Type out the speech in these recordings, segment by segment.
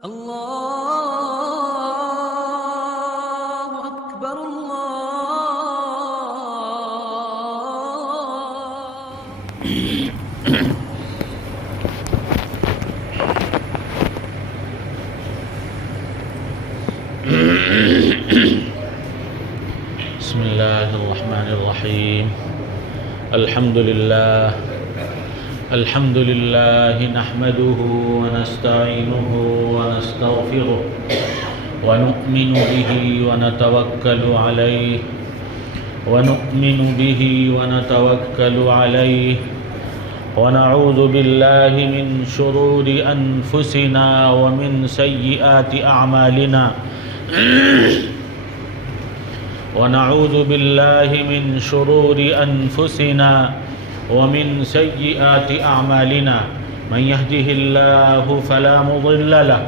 الله أكبر الله. بسم الله الرحمن الرحيم. الحمد لله نحمده ونستعينه ونستغفره ونؤمن به ونتوكل عليه ونعوذ بالله من شرور أنفسنا ومن سيئات أعمالنا من يهده الله فلا مضل له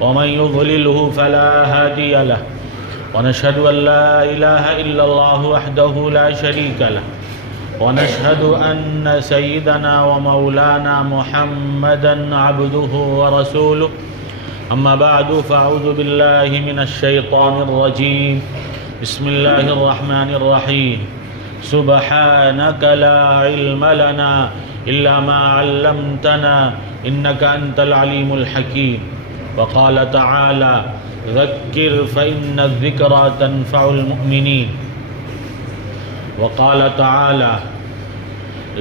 ومن يضلله فلا هادي له ونشهد أن لا إله إلا الله وحده لا شريك له ونشهد أن سيدنا ومولانا محمدا عبده ورسوله. أما بعد فأعوذ بالله من الشيطان الرجيم. بسم الله الرحمن الرحيم. سبحانك لا علم لنا إلا ما علمتنا إنك أنت العليم الحكيم. وقال تعالى: ذكر فإن الذكرى تنفع المؤمنين. وقال تعالى: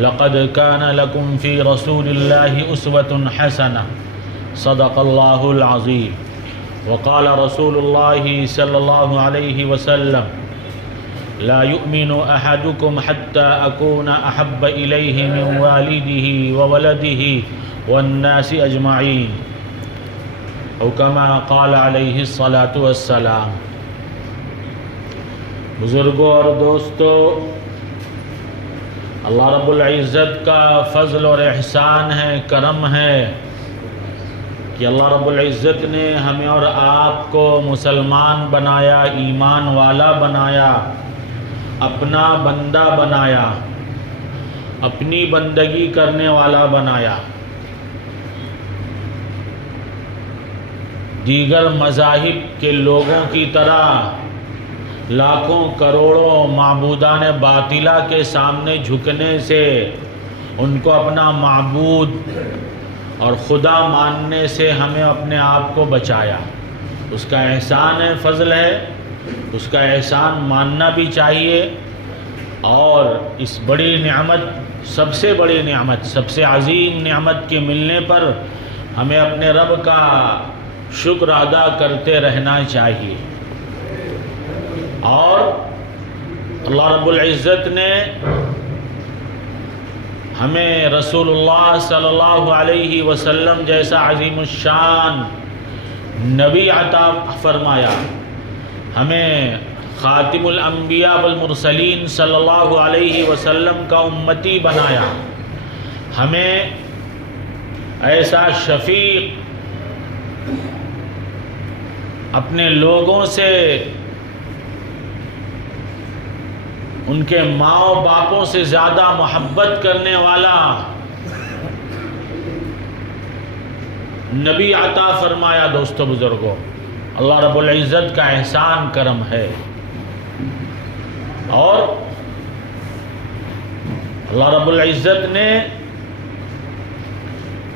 لقد كان لكم في رسول الله أسوة حسنة. صدق الله العظيم. وقال رسول الله صلى الله عليه وسلم: لا يؤمن أحدكم حتى أكون أحب إليه من والده وولده والناس أجمعين، أو كما قال عليه الصلاة والسلام. بزرگوں اور دوستو، اللہ رب العزت کا فضل اور احسان ہے، کرم ہے کہ اللہ رب العزت نے ہمیں اور آپ کو مسلمان بنایا، ایمان والا بنایا، اپنا بندہ بنایا، اپنی بندگی کرنے والا بنایا. دیگر مذاہب کے لوگوں کی طرح لاکھوں کروڑوں معبودان باطلہ کے سامنے جھکنے سے، ان کو اپنا معبود اور خدا ماننے سے ہمیں اپنے آپ کو بچایا. اس کا احسان ہے، فضل ہے، اس کا احسان ماننا بھی چاہیے. اور اس بڑی نعمت، سب سے بڑی نعمت، سب سے عظیم نعمت کے ملنے پر ہمیں اپنے رب کا شکر ادا کرتے رہنا چاہیے. اور اللہ رب العزت نے ہمیں رسول اللہ صلی اللہ علیہ وسلم جیسا عظیم الشان نبی عطا فرمایا، ہمیں خاتم الانبیاء والمرسلین صلی اللہ علیہ وسلم کا امتی بنایا، ہمیں ایسا شفیق اپنے لوگوں سے، ان کے ماں و باپوں سے زیادہ محبت کرنے والا نبی عطا فرمایا. دوستو بزرگوں، اللہ رب العزت کا احسان کرم ہے. اور اللہ رب العزت نے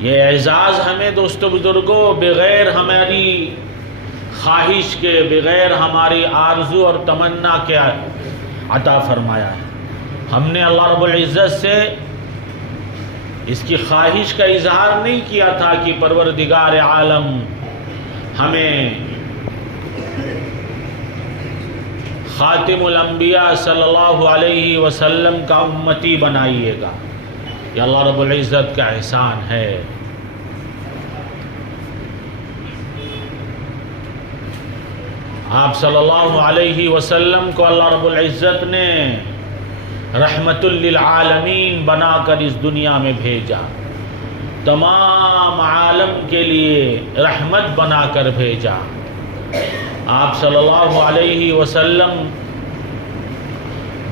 یہ اعزاز ہمیں دوستو بزرگوں بغیر ہماری خواہش کے، بغیر ہماری آرزو اور تمنا کے عطا فرمایا ہے. ہم نے اللہ رب العزت سے اس کی خواہش کا اظہار نہیں کیا تھا کہ پروردگار عالم ہمیں خاتم الانبیاء صلی اللہ علیہ وسلم کا امتی بنائیے گا. یہ اللہ رب العزت کا احسان ہے. آپ صلی اللہ علیہ وسلم کو اللہ رب العزت نے رحمت للعالمین بنا کر اس دنیا میں بھیجا، تمام عالم کے لیے رحمت بنا کر بھیجا. آپ صلی اللہ علیہ وسلم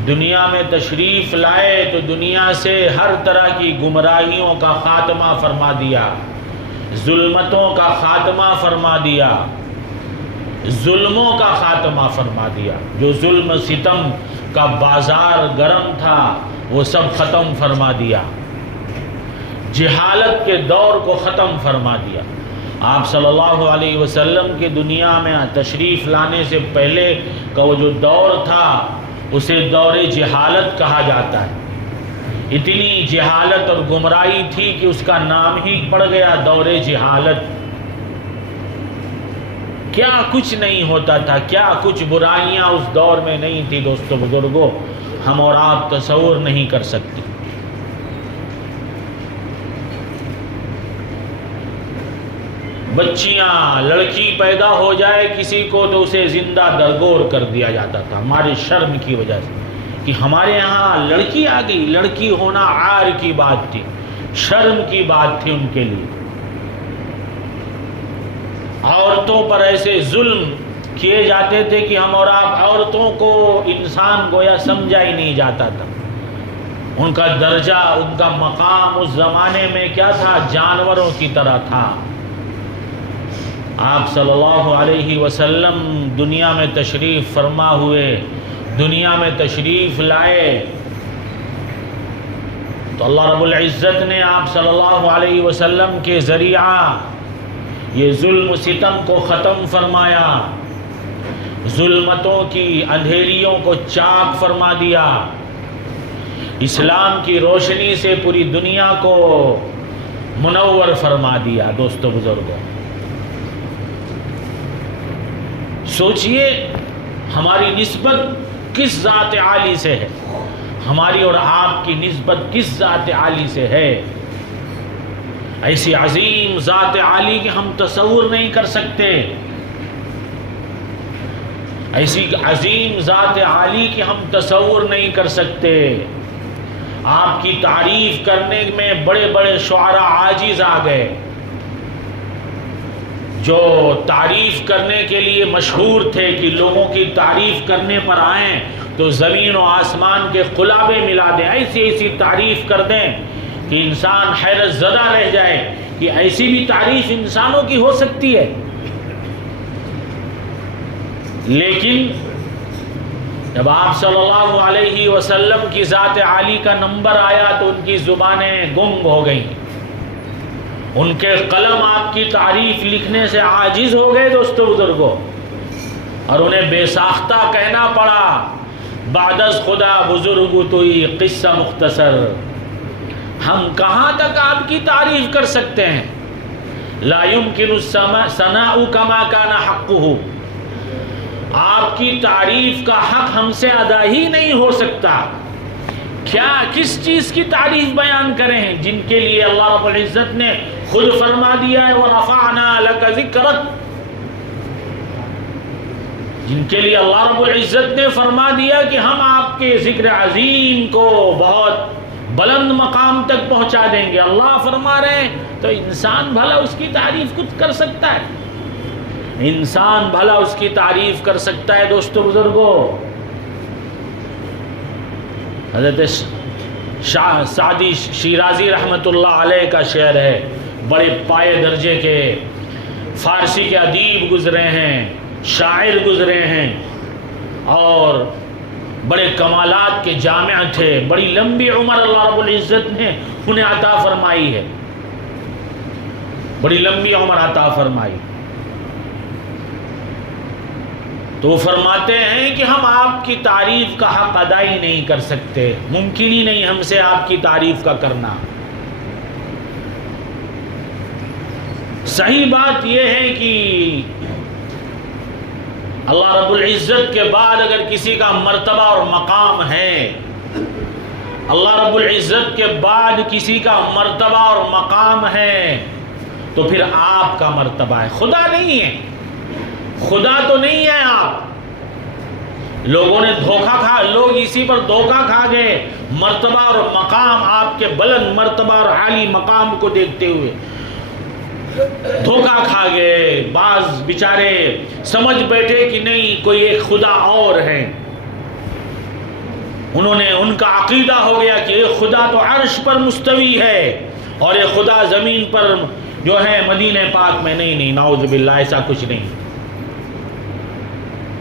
دنیا میں تشریف لائے تو دنیا سے ہر طرح کی گمراہیوں کا خاتمہ فرما دیا، ظلمتوں کا خاتمہ فرما دیا، ظلموں کا خاتمہ فرما دیا۔ جو ظلم ستم کا بازار گرم تھا وہ سب ختم فرما دیا، جہالت کے دور کو ختم فرما دیا۔ آپ صلی اللہ علیہ وسلم کے دنیا میں تشریف لانے سے پہلے کا وہ جو دور تھا اسے دور جہالت کہا جاتا ہے۔ اتنی جہالت اور گمراہی تھی کہ اس کا نام ہی پڑ گیا دور جہالت۔ کیا کچھ نہیں ہوتا تھا، کیا کچھ برائیاں اس دور میں نہیں تھی دوستو بزرگوں، ہم اور آپ تصور نہیں کر سکتے۔ بچیاں، لڑکی پیدا ہو جائے کسی کو تو اسے زندہ درگور کر دیا جاتا تھا ہمارے شرم کی وجہ سے، کہ ہمارے یہاں لڑکی آ گئی۔ لڑکی ہونا عار کی بات تھی، شرم کی بات تھی ان کے لیے۔ عورتوں پر ایسے ظلم کیے جاتے تھے کہ ہم اور آپ عورتوں کو انسان گویا سمجھا ہی نہیں جاتا تھا۔ ان کا درجہ، ان کا مقام اس زمانے میں کیا تھا؟ جانوروں کی طرح تھا۔ آپ صلی اللہ علیہ وسلم دنیا میں تشریف فرما ہوئے، دنیا میں تشریف لائے تو اللہ رب العزت نے آپ صلی اللہ علیہ وسلم کے ذریعہ یہ ظلم ستم کو ختم فرمایا، ظلمتوں کی اندھیریوں کو چاک فرما دیا، اسلام کی روشنی سے پوری دنیا کو منور فرما دیا۔ دوستو بزرگوں، سوچئے ہماری نسبت کس ذات عالی سے ہے، ہماری اور آپ کی نسبت کس ذات عالی سے ہے۔ ایسی عظیم ذات عالی کہ ہم تصور نہیں کر سکتے، ایسی عظیم ذات عالی کہ ہم تصور نہیں کر سکتے۔ آپ کی تعریف کرنے میں بڑے بڑے شعراء عاجز آ گئے، جو تعریف کرنے کے لیے مشہور تھے کہ لوگوں کی تعریف کرنے پر آئیں تو زمین و آسمان کے قلابے ملا دیں، ایسی ایسی تعریف کر دیں کہ انسان حیرت زدہ رہ جائے کہ ایسی بھی تعریف انسانوں کی ہو سکتی ہے۔ لیکن جب آپ صلی اللہ علیہ وسلم کی ذات عالی کا نمبر آیا تو ان کی زبانیں گنگ ہو گئیں، ان کے قلم آپ کی تعریف لکھنے سے عاجز ہو گئے دوستو بزرگوں، اور انہیں بے ساختہ کہنا پڑا، بعد از خدا بزرگ توئی قصہ مختصر۔ ہم کہاں تک آپ کی تعریف کر سکتے ہیں؟ لا يمكن الثناء كما كان حقه، آپ کی تعریف کا حق ہم سے ادا ہی نہیں ہو سکتا۔ کیا کس چیز کی تعریف بیان کریں جن کے لیے اللہ رب العزت نے خود فرما دیا ہے وَرَفَعْنَا لَكَ ذِكْرَكَ، جن کے لیے اللہ رب العزت نے فرما دیا کہ ہم آپ کے ذکر عظیم کو بہت بلند مقام تک پہنچا دیں گے۔ اللہ فرما رہے ہیں تو انسان بھلا اس کی تعریف کچھ کر سکتا ہے؟ انسان بھلا اس کی تعریف کر سکتا ہے؟ دوستو بزرگوں، حضرت شاہ سعدی شیرازی رحمۃ اللہ علیہ کا شعر ہے، بڑے پائے درجے کے فارسی کے ادیب گزرے ہیں، شاعر گزرے ہیں، اور بڑے کمالات کے جامع تھے، بڑی لمبی عمر اللہ رب العزت نے انہیں عطا فرمائی ہے، بڑی لمبی عمر عطا فرمائی۔ تو وہ فرماتے ہیں کہ ہم آپ کی تعریف کا حق ادا ہی نہیں کر سکتے، ممکن ہی نہیں ہم سے آپ کی تعریف کا کرنا۔ صحیح بات یہ ہے کہ اللہ رب العزت کے بعد اگر کسی کا مرتبہ اور مقام ہے، اللہ رب العزت کے بعد کسی کا مرتبہ اور مقام ہے تو پھر آپ کا مرتبہ ہے، خدا نہیں ہے، خدا تو نہیں ہے آپ۔ لوگوں نے دھوکہ کھا، لوگ اسی پر دھوکہ کھا گئے، مرتبہ اور مقام، آپ کے بلند مرتبہ اور عالی مقام کو دیکھتے ہوئے دھوکہ کھا گئے۔ بعض بیچارے سمجھ بیٹھے کہ نہیں کوئی ایک خدا اور ہے، انہوں نے، ان کا عقیدہ ہو گیا کہ ایک خدا تو عرش پر مستوی ہے اور ایک خدا زمین پر جو ہے مدینہ پاک میں نہیں، نعوذ باللہ ایسا کچھ نہیں۔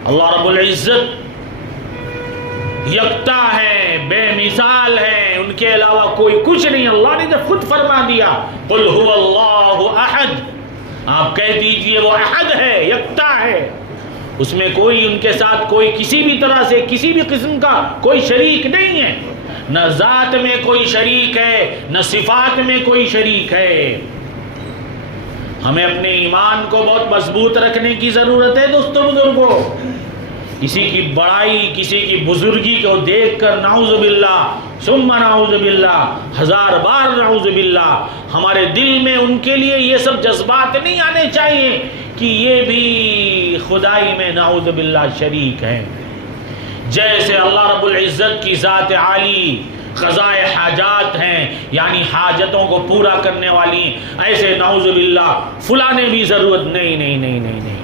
اللہ رب العزت یکتا ہے، بے مثال ہے، ان کے علاوہ کوئی کچھ نہیں۔ اللہ نے تو خود فرما دیا قل هو اللہ احد، آپ کہہ دیجئے وہ احد ہے، یکتا ہے، اس میں کوئی ان کے ساتھ کوئی کسی بھی طرح سے کسی بھی قسم کا کوئی شریک نہیں ہے، نہ ذات میں کوئی شریک ہے، نہ صفات میں کوئی شریک ہے۔ ہمیں اپنے ایمان کو بہت مضبوط رکھنے کی ضرورت ہے دوستو بزرگوں۔ کسی کی بڑائی، کسی کی بزرگی کو دیکھ کر نعوذ باللہ ثم نعوذ باللہ، ہزار بار نعوذ باللہ، ہمارے دل میں ان کے لیے یہ سب جذبات نہیں آنے چاہیے کہ یہ بھی خدائی میں نعوذ باللہ شریک ہیں۔ جیسے اللہ رب العزت کی ذات عالی قضائے حاجات ہیں، یعنی حاجتوں کو پورا کرنے والی، ایسے نعوذ باللہ فلاں نے بھی ضرورت نہیں۔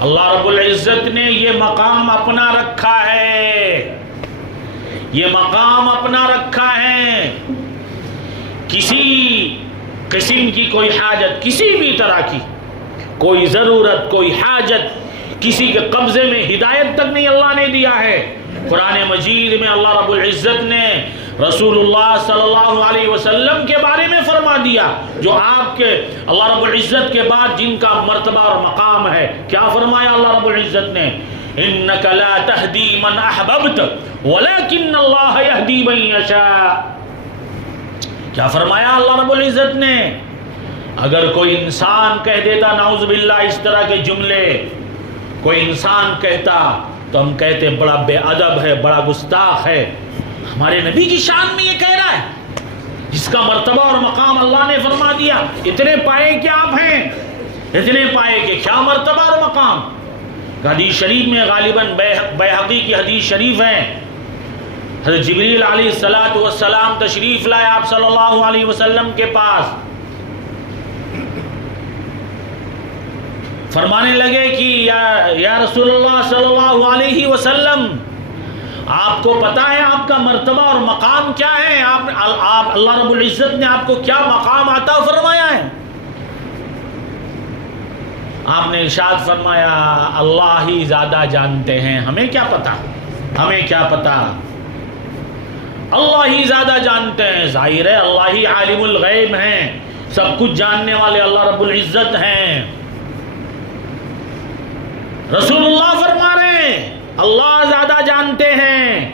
اللہ رب العزت نے یہ مقام اپنا رکھا ہے، یہ مقام اپنا رکھا ہے۔ کسی قسم کی کوئی حاجت، کسی بھی طرح کی کوئی ضرورت، کوئی حاجت کسی کے قبضے میں ہدایت تک نہیں اللہ نے دیا ہے۔ قرآن مجید میں اللہ رب العزت نے رسول اللہ صلی اللہ علیہ وسلم کے بارے میں فرما دیا، جو آپ کے اللہ رب العزت کے بعد جن کا مرتبہ اور مقام ہے۔ کیا فرمایا اللہ رب العزت نے؟ انک لا تہدی من احببت ولکن اللہ یہدی من یشاء۔ کیا فرمایا اللہ رب العزت نے؟ اگر کوئی انسان کہہ دیتا نعوذ باللہ اس طرح کے جملے، کوئی انسان کہتا تو ہم کہتے بڑا بے ادب ہے، بڑا گستاخ ہے۔ ہمارے نبی کی شان میں یہ کہہ رہا ہے، جس کا مرتبہ اور مقام اللہ نے فرما دیا، اتنے پائے کہ آپ ہیں، اتنے پائے کہ کیا مرتبہ اور مقام۔ حدیث شریف میں غالباً بیہقی کی حدیث شریف ہے، حضرت جبریل علیہ السلام تشریف لائے آپ صلی اللہ علیہ وسلم کے پاس، فرمانے لگے کہ یا رسول اللہ صلی اللہ علیہ وسلم، آپ کو پتا ہے آپ کا مرتبہ اور مقام کیا ہے؟ آپ اللہ رب العزت نے آپ کو کیا مقام عطا فرمایا ہے؟ آپ نے ارشاد فرمایا اللہ ہی زیادہ جانتے ہیں، ہمیں کیا پتا، ہمیں کیا پتا، اللہ ہی زیادہ جانتے ہیں۔ ظاہر ہے اللہ ہی عالم الغیب ہیں، سب کچھ جاننے والے اللہ رب العزت ہیں۔ رسول اللہ فرما رہے ہیں اللہ زیادہ جانتے ہیں۔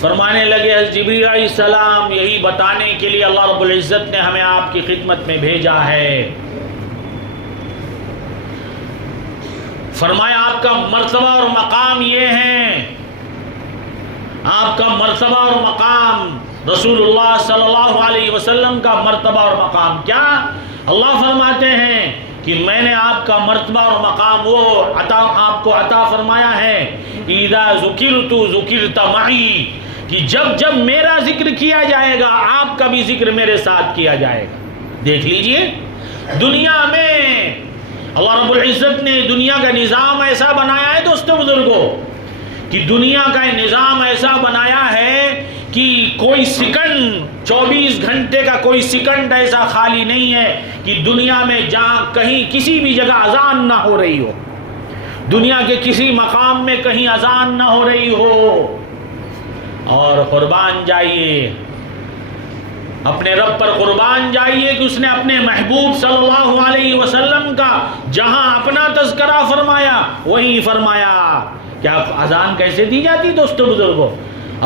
فرمانے لگے حضرت جبریل علیہ السلام یہی بتانے کے لیے اللہ رب العزت نے ہمیں آپ کی خدمت میں بھیجا ہے۔ فرمایا آپ کا مرتبہ اور مقام یہ ہے، آپ کا مرتبہ اور مقام، رسول اللہ صلی اللہ علیہ وسلم کا مرتبہ اور مقام کیا؟ اللہ فرماتے ہیں کہ میں نے آپ کا مرتبہ اور مقام وہ آپ کو عطا فرمایا ہے، اذا ذکرت ذکرت معی، کہ جب جب میرا ذکر کیا جائے گا آپ کا بھی ذکر میرے ساتھ کیا جائے گا۔ دیکھ لیجئے دنیا میں اللہ رب العزت نے دنیا کا نظام ایسا بنایا ہے دوستو بزرگوں، کہ دنیا کا نظام ایسا بنایا ہے کہ کوئی سیکنڈ، 24 گھنٹے کا کوئی سیکنڈ ایسا خالی نہیں ہے کہ دنیا میں جہاں کہیں کسی بھی جگہ اذان نہ ہو رہی ہو، دنیا کے کسی مقام میں کہیں اذان نہ ہو رہی ہو۔ اور قربان جائیے، اپنے رب پر قربان جائیے کہ اس نے اپنے محبوب صلی اللہ علیہ وسلم کا جہاں اپنا تذکرہ فرمایا وہیں فرمایا۔ کیا اذان کیسے دی جاتی دوستو بزرگوں؟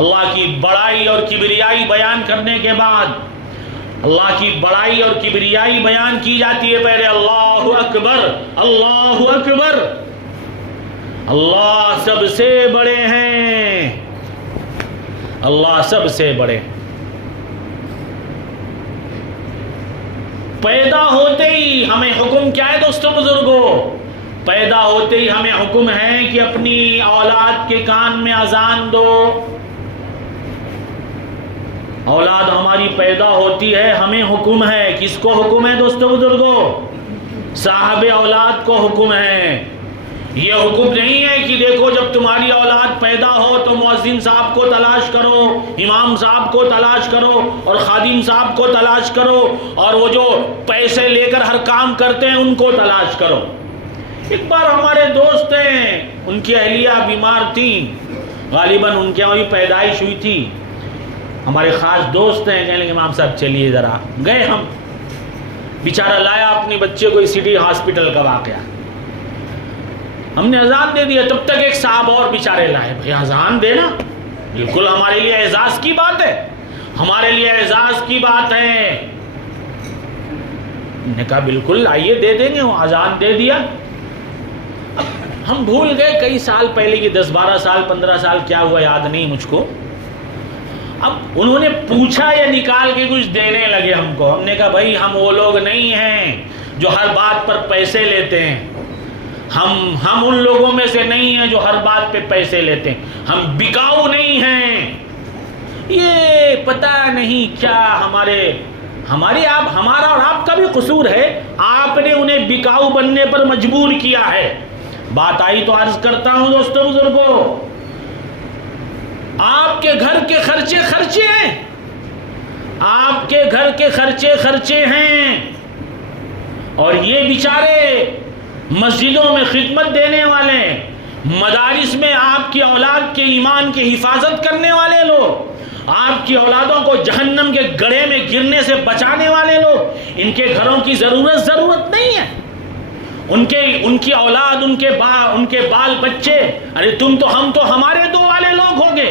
اللہ کی بڑائی اور کبریائی بیان کرنے کے بعد، اللہ کی بڑائی اور کبریائی بیان کی جاتی ہے، پہلے اللہ اکبر، اللہ اکبر، اللہ سب سے بڑے ہیں، اللہ سب سے بڑے۔ پیدا ہوتے ہی ہمیں حکم کیا ہے دوستو بزرگوں؟ پیدا ہوتے ہی ہمیں حکم ہے کہ اپنی اولاد کے کان میں اذان دو۔ اولاد ہماری پیدا ہوتی ہے، ہمیں حکم ہے، کس کو حکم ہے دوستو بزرگوں؟ صاحب اولاد کو حکم ہے یہ حکم نہیں ہے کہ دیکھو جب تمہاری اولاد پیدا ہو تو مؤذن صاحب کو تلاش کرو، امام صاحب کو تلاش کرو اور خادم صاحب کو تلاش کرو اور وہ جو پیسے لے کر ہر کام کرتے ہیں ان کو تلاش کرو۔ ایک بار ہمارے دوست ہیں، ان کی اہلیہ بیمار تھیں، غالباً ان کے وہاں بھی پیدائش ہوئی تھی، ہمارے خاص دوست ہیں، کہنے لگے امام صاحب چلیے ذرا، گئے ہم، بیچارہ لایا اپنے بچے کو سٹی ہاسپٹل کا واقعہ، ہم نے اذان دے دیا، تب تک ایک صاحب اور بیچارے لائے، بھئی اذان دینا بالکل ہمارے لیے اعزاز کی بات ہے، ہمارے لیے اعزاز کی بات ہے۔ نے کہا بالکل آئیے دے دیں گے، وہ اذان دے دیا۔ ہم بھول گئے کئی سال پہلے کی، 10-12 سال 15 سال کیا ہوا یاد نہیں مجھ کو۔ اب انہوں نے پوچھا یا نکال کے کچھ دینے لگے ہم کو، ہم نے کہا بھائی ہم وہ لوگ نہیں ہیں جو ہر بات پر پیسے لیتے ہیں، ہم ان لوگوں میں سے نہیں ہیں جو ہر بات پہ پیسے لیتے ہیں، ہم بکاؤ نہیں ہیں۔ یہ پتہ نہیں کیا ہمارا اور آپ کا بھی قصور ہے، آپ نے انہیں بکاؤ بننے پر مجبور کیا ہے۔ بات آئی تو عرض کرتا ہوں دوستوں بزرگوں، آپ کے گھر کے خرچے ہیں، آپ کے گھر کے خرچے ہیں، اور یہ بیچارے مسجدوں میں خدمت دینے والے، مدارس میں آپ کی اولاد کے ایمان کی حفاظت کرنے والے لوگ، آپ کی اولادوں کو جہنم کے گڑھے میں گرنے سے بچانے والے لوگ، ان کے گھروں کی ضرورت نہیں ہے، ان کی اولاد، ان کے بال بچے، ارے ہم تو ہمارے دو والے لوگ ہوں گے،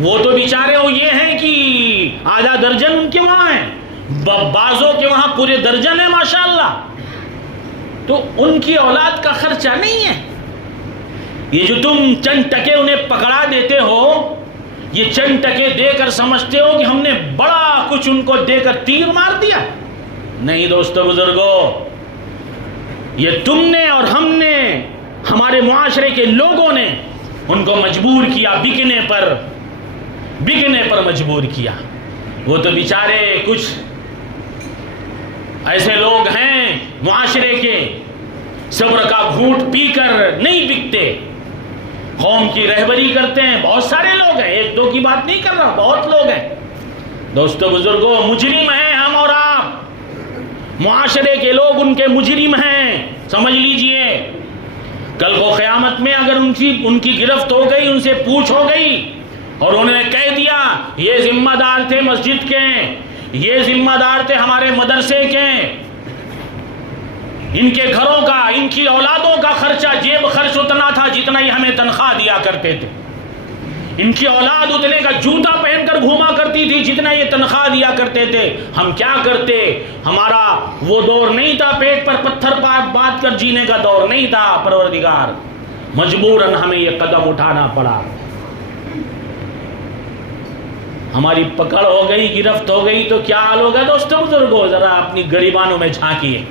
وہ تو بیچارے یہ ہیں کہ آدھا درجن ان کے وہاں ہیں، بعضوں کے وہاں پورے درجن ہیں ماشاءاللہ، تو ان کی اولاد کا خرچہ نہیں ہے۔ یہ جو تم چند ٹکے انہیں پکڑا دیتے ہو، یہ چند ٹکے دے کر سمجھتے ہو کہ ہم نے بڑا کچھ ان کو دے کر تیر مار دیا؟ نہیں دوستو بزرگوں، یہ تم نے اور ہم نے، ہمارے معاشرے کے لوگوں نے ان کو مجبور کیا، بکنے پر مجبور کیا۔ وہ تو بیچارے کچھ ایسے لوگ ہیں معاشرے کے، صبر کا گھونٹ پی کر نہیں بکتے، قوم کی رہبری کرتے ہیں، بہت سارے لوگ ہیں، ایک دو کی بات نہیں کر رہا، بہت لوگ ہیں۔ دوستو بزرگوں، مجرم ہیں ہم اور آپ، معاشرے کے لوگ ان کے مجرم ہیں، سمجھ لیجئے۔ کل کو قیامت میں اگر ان کی گرفت ہو گئی، ان سے پوچھ ہو گئی اور انہوں نے کہہ دیا یہ ذمہ دار تھے مسجد کے، یہ ذمہ دار تھے ہمارے مدرسے کے، ان کے گھروں کا، ان کی اولادوں کا خرچہ، جیب خرچ اتنا تھا جتنا ہی ہمیں تنخواہ دیا کرتے تھے، ان کی اولاد اتنے کا جوتا پہن کر گھوما کرتی تھی جتنا یہ تنخواہ دیا کرتے تھے، ہم کیا کرتے؟ ہمارا وہ دور نہیں تھا، پیٹ پر پتھر باندھ کر جینے کا دور نہیں تھا، پروردگار مجبوراً ہمیں یہ قدم اٹھانا پڑا۔ ہماری پکڑ ہو گئی، گرفت ہو گئی تو کیا حال ہوگا دوستوں بزرگوں؟ ذرا اپنی گریبانوں میں جھانکیے،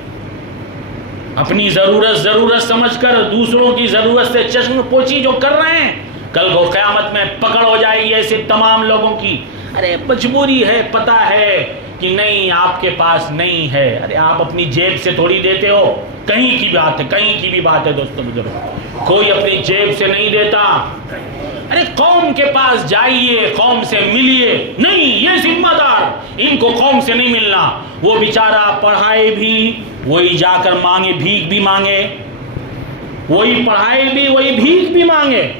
اپنی ضرورت سمجھ کر دوسروں کی ضرورت سے چشم پوچھی جو کر رہے ہیں، کل کو قیامت میں پکڑ ہو جائے گی ایسے تمام لوگوں کی۔ ارے مجبوری ہے، پتہ ہے کہ نہیں آپ کے پاس نہیں ہے، ارے آپ اپنی جیب سے تھوڑی دیتے ہو، کہیں کی بھی بات ہے دوستوں بزرگوں، کوئی اپنی جیب سے نہیں دیتا۔ ارے قوم کے پاس جائیے، قوم سے ملیے، نہیں یہ ذمہ دار، ان کو قوم سے نہیں ملنا۔ وہ بیچارہ پڑھائے بھی، وہی جا کر مانگے، بھیک بھی مانگے، وہی پڑھائے بھی، وہی بھیک بھی مانگے،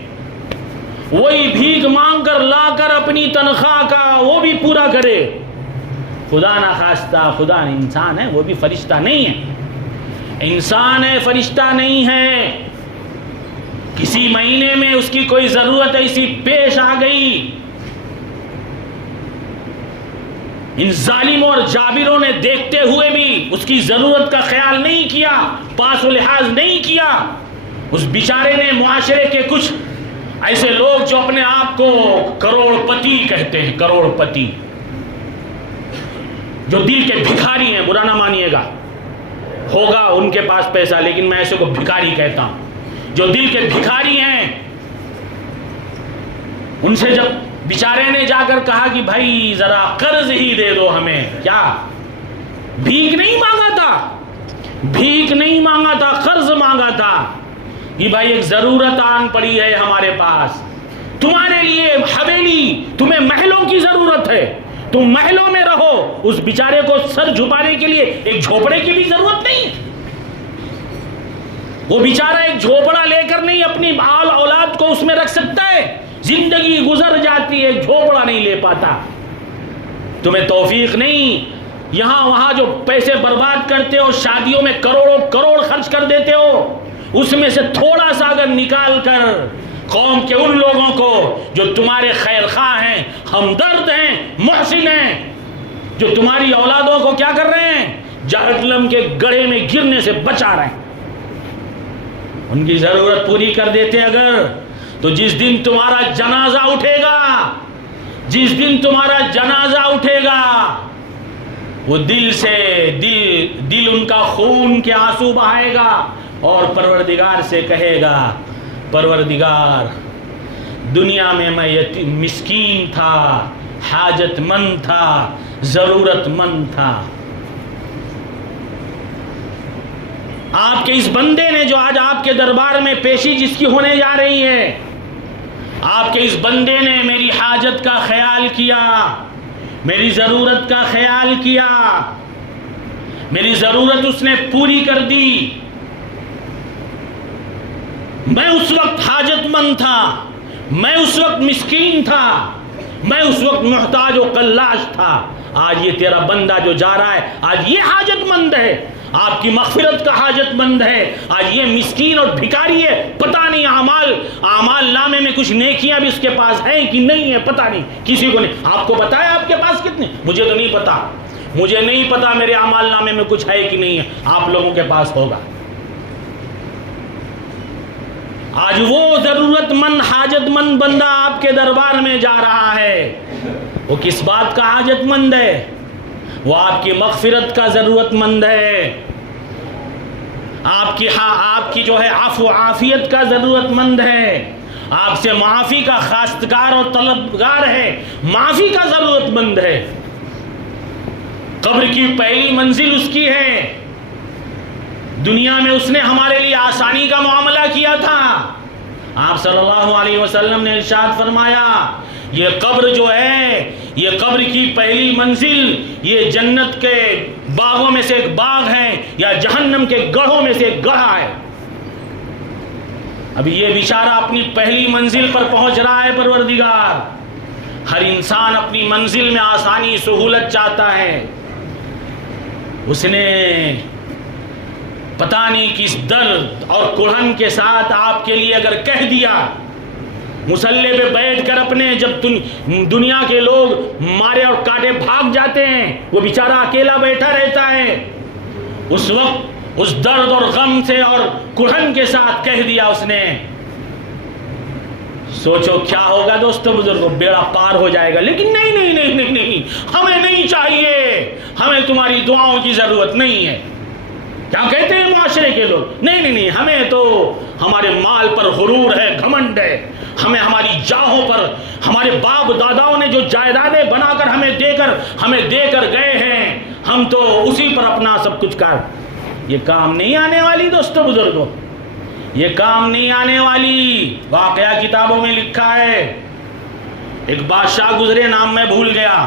وہی بھیک مانگ کر لا کر اپنی تنخواہ کا وہ بھی پورا کرے۔ خدا نہ خواستہ، خدا انسان ہے، وہ بھی فرشتہ نہیں ہے، انسان ہے، فرشتہ نہیں ہے۔ کسی مہینے میں اس کی کوئی ضرورت ایسی پیش آ گئی، ان ظالموں اور جابروں نے دیکھتے ہوئے بھی اس کی ضرورت کا خیال نہیں کیا، پاس و لحاظ نہیں کیا۔ اس بیچارے نے، معاشرے کے کچھ ایسے لوگ جو اپنے آپ کو کروڑ پتی کہتے ہیں، کروڑ پتی، جو دل کے بھکاری ہیں، برا نہ مانیے گا، ہوگا ان کے پاس پیسہ، لیکن میں ایسے کو بھکاری کہتا ہوں، جو دل کے بھکاری ہیں، ان سے جب بیچارے نے جا کر کہا کہ بھائی ذرا قرض ہی دے دو ہمیں، کیا بھیک نہیں مانگا تھا، بھیک نہیں مانگا تھا، قرض مانگا تھا، کہ بھائی ایک ضرورت آن پڑی ہے ہمارے پاس، تمہارے لیے حویلی، تمہیں محلوں کی ضرورت ہے، تم محلوں میں رہو، اس بیچارے کو سر جھپانے کے لیے ایک جھوپڑے کی بھی ضرورت نہیں۔ وہ بیچارہ ایک جھوپڑا لے کر نہیں اپنی بال اولاد کو اس میں رکھ سکتا ہے، زندگی گزر جاتی ہے، ایک جھوپڑا نہیں لے پاتا۔ تمہیں توفیق نہیں، یہاں وہاں جو پیسے برباد کرتے ہو، شادیوں میں کروڑوں کروڑ خرچ کر دیتے ہو، اس میں سے تھوڑا سا اگر نکال کر قوم کے ان لوگوں کو جو تمہارے خیر خواہ ہیں، ہمدرد ہیں، محسن ہیں، جو تمہاری اولادوں کو کیا کر رہے ہیں، جہنم کے گڑھے میں گرنے سے بچا رہے ہیں، ان کی ضرورت پوری کر دیتے اگر، تو جس دن تمہارا جنازہ اٹھے گا، جس دن تمہارا جنازہ اٹھے گا، وہ دل سے دل ان کا خون کے آنسو بہائے گا اور پروردگار سے کہے گا، پروردگار دنیا میں مسکین تھا، حاجت مند تھا، ضرورت مند تھا، آپ کے اس بندے نے جو آج آپ کے دربار میں پیشی جس کی ہونے جا رہی ہے، آپ کے اس بندے نے میری حاجت کا خیال کیا، میری ضرورت کا خیال کیا، میری ضرورت اس نے پوری کر دی، میں اس وقت حاجت مند تھا، میں اس وقت مسکین تھا، میں اس وقت محتاج و قلاش تھا، آج یہ تیرا بندہ جو جا رہا ہے آج یہ حاجت مند ہے، آپ کی مغفرت کا حاجت مند ہے، آج یہ مسکین اور بھکاری ہے، پتہ نہیں اعمال نامے میں کچھ نیکیاں بھی اس کے پاس ہیں کہ نہیں ہے، پتہ نہیں، کسی کو نہیں، آپ کو پتہ ہے آپ کے پاس کتنے؟ مجھے تو نہیں پتا، مجھے نہیں پتا میرے اعمال نامے میں کچھ ہے کہ نہیں ہے، آپ لوگوں کے پاس ہوگا۔ آج وہ ضرورت مند حاجت مند بندہ آپ کے دربار میں جا رہا ہے، وہ کس بات کا حاجت مند ہے؟ وہ آپ کی مغفرت کا ضرورت مند ہے، آپ کی جو ہے عفو عافیت کا ضرورت مند ہے، آپ سے معافی کا خواستگار اور طلبگار ہے، معافی کا ضرورت مند ہے۔ قبر کی پہلی منزل اس کی ہے، دنیا میں اس نے ہمارے لیے آسانی کا معاملہ کیا تھا، آپ صلی اللہ علیہ وسلم نے ارشاد فرمایا، یہ قبر جو ہے، یہ قبر کی پہلی منزل، یہ جنت کے باغوں میں سے ایک باغ ہے یا جہنم کے گڑھوں میں سے ایک گڑھا ہے۔ ابھی یہ بیچارہ اپنی پہلی منزل پر پہنچ رہا ہے، پروردگار ہر انسان اپنی منزل میں آسانی سہولت چاہتا ہے، اس نے پتہ نہیں کس درد اور کڑھن کے ساتھ آپ کے لیے اگر کہہ دیا، مصلی پہ بیٹھ کر اپنے، جب دنیا کے لوگ مارے اور کاٹے بھاگ جاتے ہیں، وہ بیچارہ اکیلا بیٹھا رہتا ہے، اس وقت اس درد اور غم سے اور کڑھن کے ساتھ کہہ دیا اس نے، سوچو کیا ہوگا دوستو بزرگوں، بیڑا پار ہو جائے گا، لیکن نہیں نہیں نہیں نہیں نہیں، ہمیں نہیں چاہیے، ہمیں تمہاری دعاؤں کی ضرورت نہیں ہے۔ کیا کہتے ہیں معاشرے کے لوگ؟ نہیں نہیں نہیں، ہمیں تو ہمارے مال پر غرور ہے، گھمنڈ ہے، ہمیں ہماری جاہوں پر، ہمارے باپ داداؤں نے جو جائیدادیں بنا کر ہمیں دے کر گئے ہیں، ہم تو اسی پر اپنا سب کچھ کر۔ یہ کام نہیں آنے والی دوستو بزرگوں، یہ کام نہیں آنے والی۔ واقعہ کتابوں میں لکھا ہے، ایک بادشاہ گزرے، نام میں بھول گیا،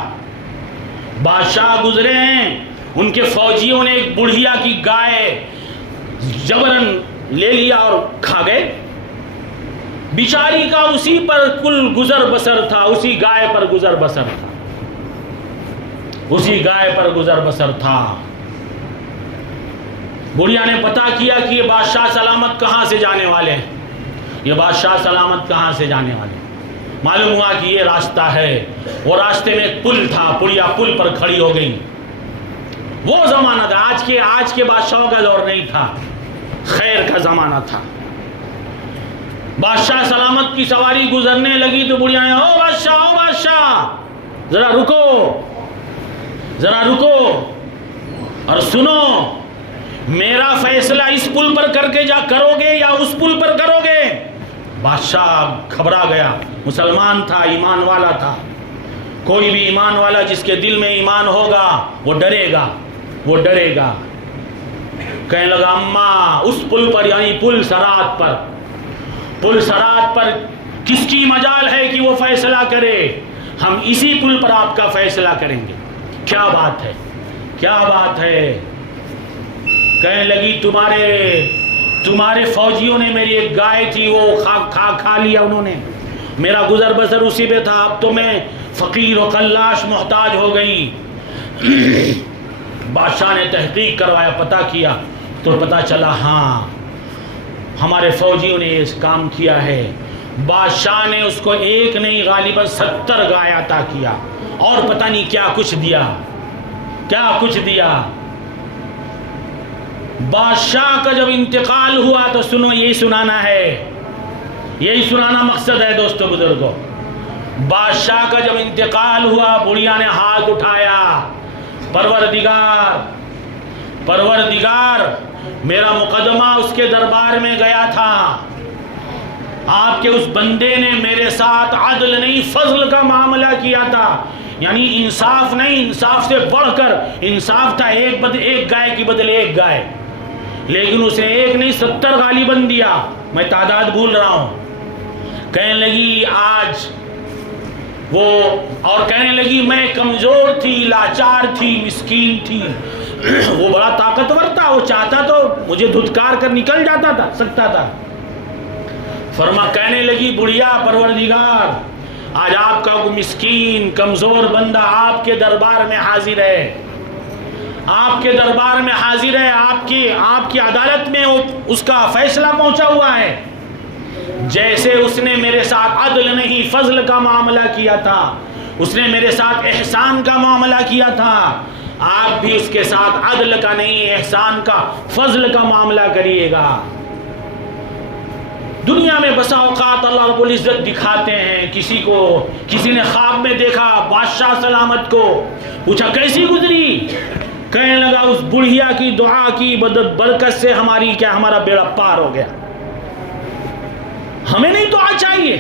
بادشاہ گزرے ہیں، ان کے فوجیوں نے ایک بڑھیا کی گائے جبرن لے لیا اور کھا گئے، بیچاری کا اسی پر کل گزر بسر تھا، اسی گائے پر گزر بسر تھا، اسی گائے پر گزر بسر تھا۔ بڑھیا نے پتہ کیا کہ یہ بادشاہ سلامت کہاں سے جانے والے ہیں، یہ بادشاہ سلامت کہاں سے جانے والے ہیں، معلوم ہوا کہ یہ راستہ ہے، وہ راستے میں ایک پل تھا، بڑھیا پل پر کھڑی ہو گئی۔ وہ زمانہ تھا، آج کے بادشاہوں کا دور نہیں تھا، خیر کا زمانہ تھا۔ بادشاہ سلامت کی سواری گزرنے لگی تو بڑھیا نے، او بادشاہ ذرا رکو اور سنو، میرا فیصلہ اس پل پر کر کے کرو گے یا اس پل پر کرو گے؟ بادشاہ گھبرا گیا، مسلمان تھا، ایمان والا تھا، کوئی بھی ایمان والا جس کے دل میں ایمان ہوگا وہ ڈرے گا، کہنے لگا، اماں اس پل پر، یعنی پل صراط پر پل صراط پر کس کی مجال ہے کہ وہ فیصلہ کرے؟ ہم اسی پل پر آپ کا فیصلہ کریں گے۔ کیا بات ہے، کیا بات ہے۔ کہنے لگی تمہارے فوجیوں نے میری ایک گائے تھی وہ کھا لیا انہوں نے، میرا گزر بسر اسی پہ تھا، اب تو میں فقیر و قلاش محتاج ہو گئی۔ بادشاہ نے تحقیق کروایا، پتہ کیا تو پتہ چلا ہاں ہمارے فوجیوں نے اس کام کیا ہے۔ بادشاہ نے اس کو ایک نہیں غالباً 70 گائے عطا کیا اور پتہ نہیں کیا کچھ دیا، کیا کچھ دیا۔ بادشاہ کا جب انتقال ہوا تو سنو، یہی سنانا ہے، یہی سنانا مقصد ہے دوستو بزرگوں۔ بادشاہ کا جب انتقال ہوا، بڑھیا نے ہاتھ اٹھایا، پروردگار میرا مقدمہ اس کے دربار میں گیا تھا، آپ کے اس بندے نے میرے ساتھ عدل نہیں فضل کا معاملہ کیا تھا، یعنی انصاف نہیں، انصاف سے بڑھ کر انصاف تھا، ایک گائے کی بدلے ایک گائے، لیکن اس نے ایک نہیں 70 غالباً دیا، میں تعداد بھول رہا ہوں۔ کہنے لگی آج وہ، اور کہنے لگی میں کمزور تھی، لاچار تھی، مسکین تھی، وہ بڑا طاقتور تھا، وہ چاہتا تو مجھے دھتکار کر نکل جاتا تھا، سکتا تھا۔ کہنے لگی بڑھیا پروردگار آج آپ کا وہ مسکین کمزور بندہ آپ کے دربار میں حاضر ہے، آپ کے دربار میں حاضر ہے، آپ کی عدالت میں اس کا فیصلہ پہنچا ہوا ہے۔ جیسے اس نے میرے ساتھ عدل نہیں فضل کا معاملہ کیا تھا، اس نے میرے ساتھ احسان کا معاملہ کیا تھا، آپ بھی اس کے ساتھ عدل کا نہیں احسان کا فضل کا معاملہ کریے گا۔ دنیا میں بسا اوقات اللہ رب العزت دکھاتے ہیں، کسی نے خواب میں دیکھا بادشاہ سلامت کو، پوچھا کیسی گزری؟ کہنے لگا اس بڑھیا کی دعا کی برکت سے ہمارا بیڑا پار ہو گیا۔ ہمیں نہیں دعا چاہیے،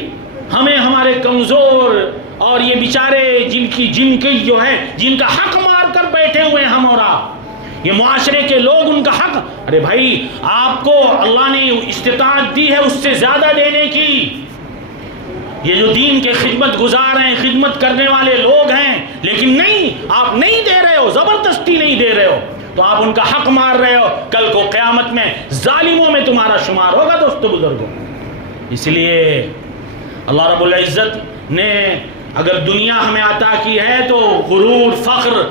ہمیں ہمارے کمزور اور یہ بیچارے جن کا حق مار کر بیٹھے ہوئے ہیں ہم اور آپ، یہ معاشرے کے لوگ ان کا حق، ارے بھائی آپ کو اللہ نے استطاعت دی ہے اس سے زیادہ دینے کی، یہ جو دین کے خدمت گزار ہیں، خدمت کرنے والے لوگ ہیں، لیکن نہیں، آپ نہیں دے رہے ہو، زبردستی نہیں دے رہے ہو، تو آپ ان کا حق مار رہے ہو، کل کو قیامت میں ظالموں میں تمہارا شمار ہوگا دوستو بزرگوں۔ اس لیے اللہ رب العزت نے اگر دنیا ہمیں عطا کی ہے تو غرور، فخر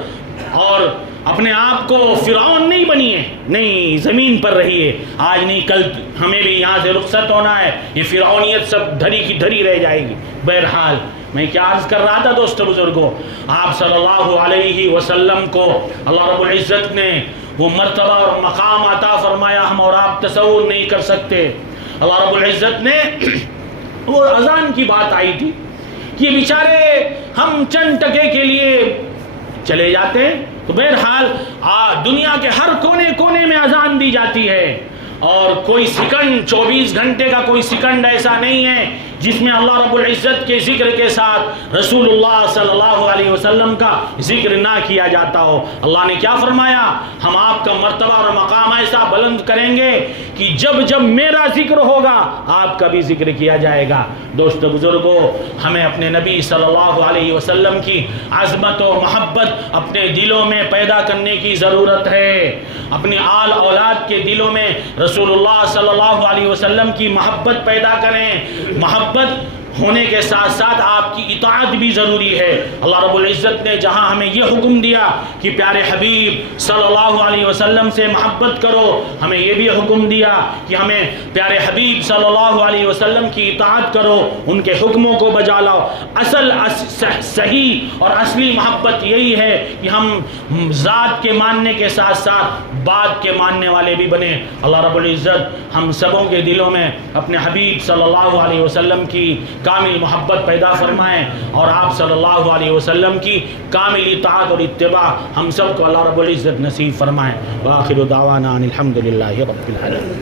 اور اپنے آپ کو فرعون نہیں بنیے، نہیں زمین پر رہیے، آج نہیں کل ہمیں بھی یہاں سے رخصت ہونا ہے، یہ فرعونیت سب دھری کی دھری رہ جائے گی۔ بہرحال میں کیا عرض کر رہا تھا دوستو بزرگوں، آپ صلی اللہ علیہ وسلم کو اللہ رب العزت نے وہ مرتبہ اور مقام عطا فرمایا ہم اور آپ تصور نہیں کر سکتے۔ اللہ رب العزت نے وہ اذان کی بات آئی تھی کہ بیچارے ہم چند ٹکے کے لیے چلے جاتے ہیں، تو بہرحال دنیا کے ہر کونے میں اذان دی جاتی ہے، اور کوئی سیکنڈ 24 گھنٹے کا کوئی سیکنڈ ایسا نہیں ہے جس میں اللہ رب العزت کے ذکر کے ساتھ رسول اللہ صلی اللہ علیہ وسلم کا ذکر نہ کیا جاتا ہو۔ اللہ نے کیا فرمایا؟ ہم آپ کا مرتبہ اور مقام ایسا بلند کریں گے کہ جب میرا ذکر ہوگا آپ کا بھی ذکر کیا جائے گا۔ دوستو بزرگوں، ہمیں اپنے نبی صلی اللہ علیہ وسلم کی عظمت و محبت اپنے دلوں میں پیدا کرنے کی ضرورت ہے، اپنی آل اولاد کے دلوں میں رسول اللہ صلی اللہ علیہ وسلم کی محبت پیدا کریں۔ محبت ہونے کے ساتھ ساتھ آپ کی اطاعت بھی ضروری ہے۔ اللہ رب العزت نے جہاں ہمیں یہ حکم دیا کہ پیارے حبیب صلی اللہ علیہ وسلم سے محبت کرو، ہمیں یہ بھی حکم دیا کہ ہمیں پیارے حبیب صلی اللہ علیہ وسلم کی اطاعت کرو، ان کے حکموں کو بجا لاؤ۔ صحیح اور اصلی محبت یہی ہے کہ ہم ذات کے ماننے کے ساتھ ساتھ بات کے ماننے والے بھی بنے۔ اللہ رب العزت ہم سبوں کے دلوں میں اپنے حبیب صلی اللہ علیہ وسلم کی کامل محبت پیدا فرمائیں، اور آپ صلی اللہ علیہ وسلم کی کامل اطاعت اور اتباع ہم سب کو اللہ رب العزت نصیب فرمائیں۔ وآخر دعوانا ان الحمد للہ رب العالمین۔